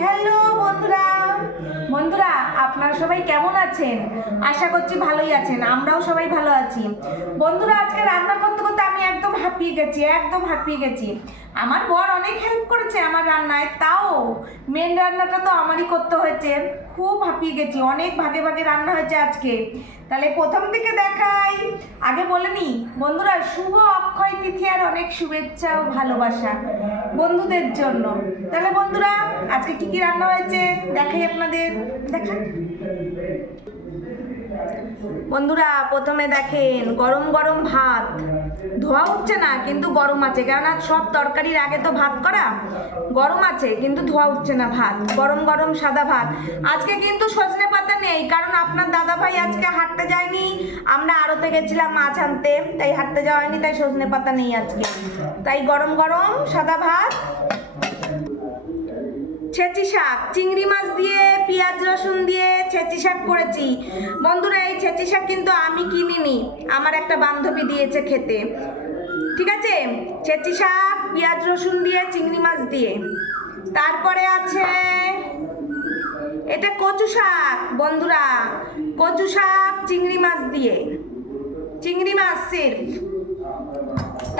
Hello বন্ধুরা, বন্ধুরা আপনারা সবাই কেমন আছেন? আশা করছি ভালোই আছেন, আমরাও সবাই ভালো আছি। বন্ধুরা আজকে রান্না করতে করতে আমি একদম হাঁপিয়ে গেছি। আমার বর অনেক হেল্প করেছে আমার রান্নায়, তাও মেন রান্নাটা তো আমারই করতে হয়েছে। খুব হাঁপিয়ে গেছি, অনেক ভাগে ভাগে রান্না হয়েছে আজকে। তাহলে প্রথম থেকে দেখাই। আগে বলে নি বন্ধুরা, শুভ অক্ষয় তিথি আর অনেক শুভেচ্ছা ও ভালোবাসা বন্ধুদের জন্য। তাহলে বন্ধুরা আজকে কি কি রান্না হয়েছে দেখাই আপনাদের। দেখেন বন্ধুরা, প্রথমে দেখেন গরম গরম ভাত, ধোয়া উঠছে না কিন্তু গরম আছে, কেননা সব তরকারির আগে তো ভাত করা। গরম আছে কিন্তু ধোয়া উঠছে না ভাত, গরম গরম সাদা ভাত। আজকে কিন্তু সজনে পাতা নেই, কারণ আপনার দাদা ভাই আজকে হাঁটতে যায়নি, আমরা আড়তে গেছিলাম মাছ আনতে, তাই হাঁটতে যাওয়া হয়নি, তাই সজনে পাতা নেই আজকে। তাই গরম গরম সাদা ভাত, ছেঁচি শাক, চিংড়ি মাছ দিয়ে পেঁয়াজ রসুন দিয়ে ছেঁচি শাক করেছি বন্ধুরা। এই ছেঁচি শাক কিন্তু আমি কিনিনি, আমার একটা বান্ধবী দিয়েছে খেতে। ঠিক আছে, ছেঁচি শাক পেঁয়াজ রসুন দিয়ে চিংড়ি মাছ দিয়ে। তারপরে আছে এটা কচু শাক বন্ধুরা, কচু শাক চিংড়ি মাছ দিয়ে, চিংড়ি মাছ সির্ফ।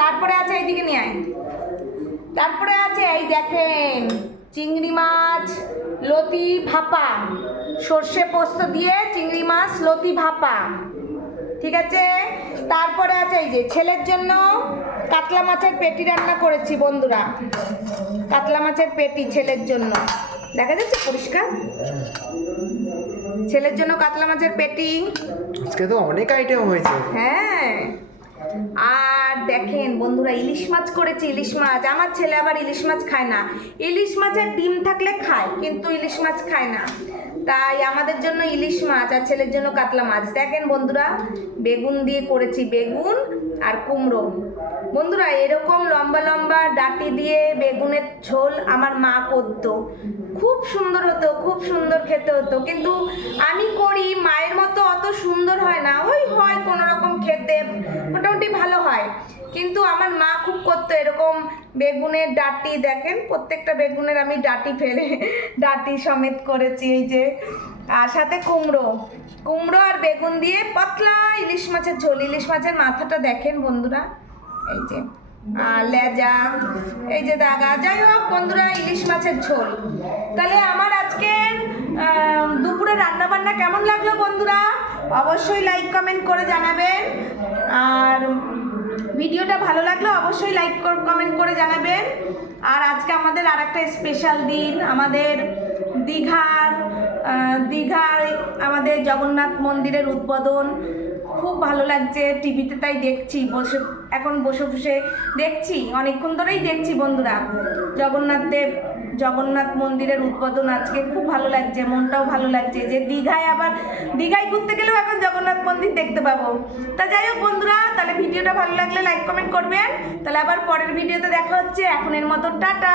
তারপরে আছে এইদিকে নিয়ে আয়। তারপরে আছে এই দেখেন চিংড়ি মাছ লতি ভাপা, সর্ষে পোস্ত দিয়ে চিংড়ি মাছ লতি ভাপা। ঠিক আছে, তারপরে আছে এই যে ছেলের জন্য কাতলা মাছের পেটি রান্না করেছি বন্ধুরা, কাতলা মাছের পেটি ছেলের জন্য। দেখা যাচ্ছে পরিষ্কার? ছেলের জন্য কাতলা মাছের পেটি। আজকে তো অনেক আইটেম হয়েছে। হ্যাঁ, আর দেখেন বন্ধুরা ইলিশ মাছ করেছি। ইলিশ মাছ, আমার ছেলে আবার ইলিশ মাছ খায় না। ইলিশ মাছের ডিম থাকলে খায়, কিন্তু ইলিশ মাছ খায় না, তাই আমাদের জন্য ইলিশ মাছ আর ছেলের জন্য কাতলা মাছ। দেখেন বন্ধুরা বেগুন দিয়ে করেছি, বেগুন আর কুমড়ো। বন্ধুরা এরকম লম্বা লম্বা ডাঁটি দিয়ে বেগুনের ঝোল আমার মা করতো, খুব সুন্দর হতো, খুব সুন্দর খেতে হতো। কিন্তু আমি করি মায়ের মতো অত সুন্দর হয় না, ওই হয় কোনো রকম খেতে, মোটামুটি ভালো হয়। কিন্তু আমার মা খুব করতো এরকম বেগুনের ডাঁটি। দেখেন প্রত্যেকটা বেগুনের আমি ডাঁটি ফেলে ডাঁটি সমেত করেছি এই যে। আর সাথে কুমড়ো, কুমড়ো আর বেগুন দিয়ে পাতলা ইলিশ মাছের ঝোল। ইলিশ মাছের মাথাটা দেখেন বন্ধুরা, এই যে আর লেজা, এই যে দাগা। যাই হোক বন্ধুরা ইলিশ মাছের ঝোল। তাহলে আমার আজকের দুপুরে রান্না বান্না কেমন লাগলো বন্ধুরা? অবশ্যই লাইক কমেন্ট করে জানাবেন, আর ভিডিওটা ভালো লাগলো অবশ্যই লাইক কমেন্ট করে জানাবেন। আর আজকে আমাদের আর একটা স্পেশাল দিন, আমাদের দীঘার আমাদের জগন্নাথ মন্দিরের উদ্বোধন। খুব ভালো লাগছে টিভিতে, তাই দেখছি এখন বসে বসে দেখছি, অনেকক্ষণ ধরেই দেখছি বন্ধুরা। জগন্নাথ মন্দিরের উদ্বোধন আজকে, খুব ভালো লাগছে, মনটাও ভালো লাগছে যে দীঘায় ঘুরতে গেলেও এখন জগন্নাথ মন্দির দেখতে পাবো। তা যাই হোক বন্ধুরা, তাহলে ভিডিওটা ভালো লাগলে লাইক কমেন্ট করবেন। তাহলে আবার পরের ভিডিওতে দেখা হচ্ছে, এখনের মতো টাটা।